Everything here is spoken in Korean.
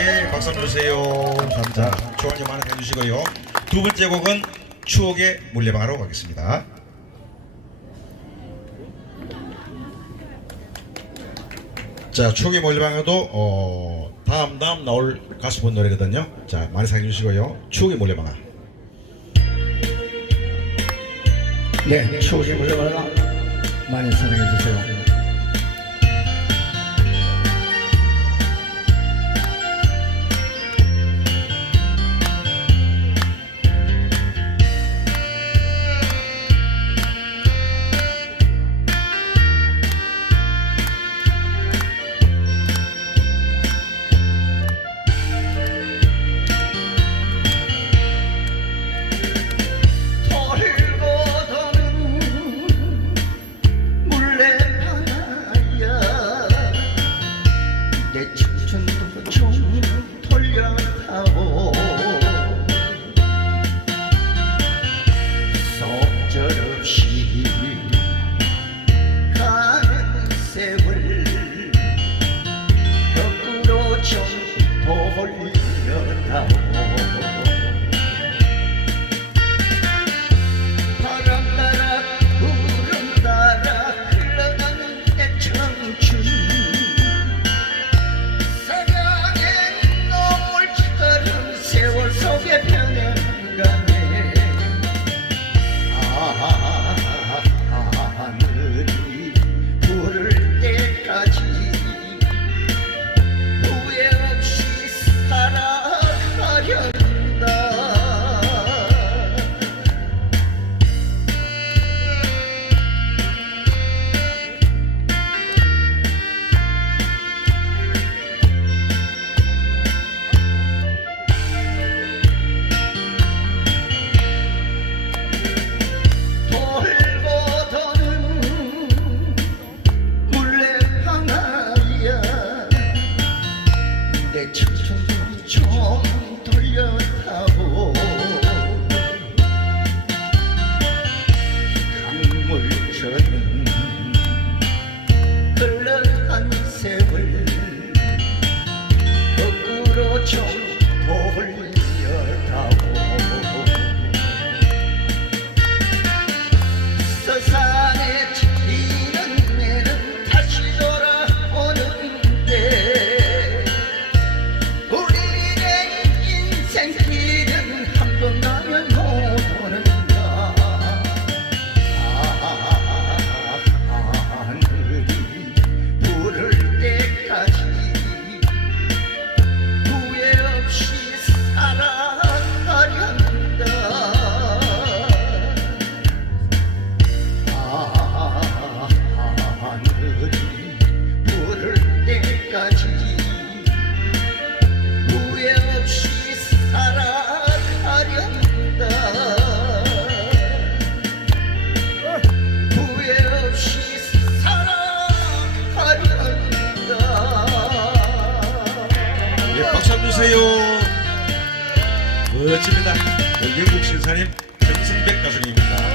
예, 박수 한번 주세요. 감사합니다. 좋은 점 많이 해주시고요. 두 번째 곡은 추억의 물레방아로 가겠습니다. 자, 추억의 물레방아도 어, 다음 다음 나올 가수분 노래거든요. 자, 많이 사랑해 주시고요. 추억의 물레방아. 네, 추억의 물레방아 많이 사랑해 주세요. Thank you. 주세요. 멋집니다. 그 영국 신사님 정승백 가수님입니다.